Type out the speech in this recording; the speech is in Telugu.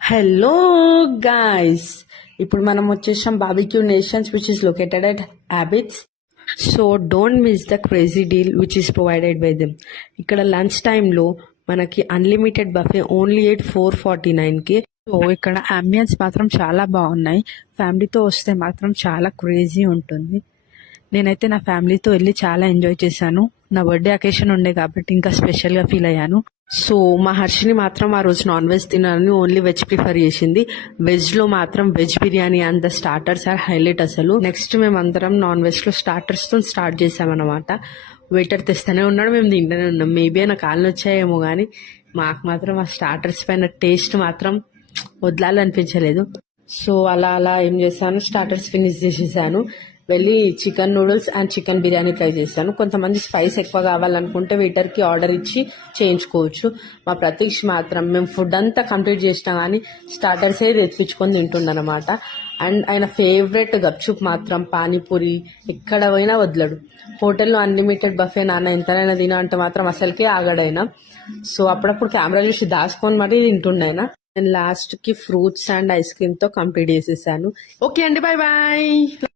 హలో గాయ్స్, ఇప్పుడు మనం వచ్చేసాం barbecue nations which is located at habits. So don't miss the crazy deal which is provided by them. ఇక్కడ లంచ్ టైంలో మనకి అన్లిమిటెడ్ బఫే ఓన్లీ ఎట్ 449కి. సో ఇక్కడ అంబియన్స్ మాత్రం చాలా బాగున్నాయి. ఫ్యామిలీతో వస్తే మాత్రం చాలా క్రేజీ ఉంటుంది. నేనైతే నా ఫ్యామిలీతో వెళ్ళి చాలా ఎంజాయ్ చేశాను. నా బర్త్డే అకేషన్ ఉండే కాబట్టి ఇంకా స్పెషల్గా ఫీల్ అయ్యాను. సో మా హర్షిని మాత్రం ఆ రోజు నాన్ వెజ్ తినాలని ఓన్లీ వెజ్ ప్రిఫర్ చేసింది. వెజ్లో మాత్రం veg biryani and the starters are highlight అసలు. నెక్స్ట్ మేము అందరం నాన్ వెజ్లో స్టార్టర్స్తో స్టార్ట్ చేసామన్నమాట. వెయిటర్ తెస్తూనే ఉన్నాడు, మేము తింటూనే ఉన్నాం. మేబీ ఆయన కాళ్ళు వచ్చాయేమో కానీ మాకు మాత్రం ఆ స్టార్టర్స్ పైన టేస్ట్ మాత్రం వదలాలనిపించలేదు. సో అలా అలా ఏం చేశాను, స్టార్టర్స్ ఫినిష్ చేసేసాను. వెళ్ళి chicken noodles and chicken biryani try చేశాను. కొంతమంది స్పైస్ ఎక్కువ కావాలనుకుంటే వెయిటర్కి ఆర్డర్ ఇచ్చి చేయించుకోవచ్చు. మా ప్రతీక్ష్ మాత్రం మేము ఫుడ్ అంతా కంప్లీట్ చేసినా కానీ స్టార్టర్సే తెప్పించుకొని తింటుండనమాట. అండ్ ఆయన ఫేవరెట్ గప్చుప్ మాత్రం పానీపూరి ఎక్కడ పోయినా వదలడు. హోటల్లో అన్లిమిటెడ్ బఫే నాన్న ఎంతనైనా తిన అంటే మాత్రం అసలుకే ఆగడైనా. సో అప్పుడప్పుడు కెమెరా చూసి దాచుకొని మరీ తింటుండైనా. నేను లాస్ట్కి ఫ్రూట్స్ అండ్ ఐస్ క్రీమ్తో కంప్లీట్ చేసేసాను. ఓకే అండి, బాయ్ బాయ్.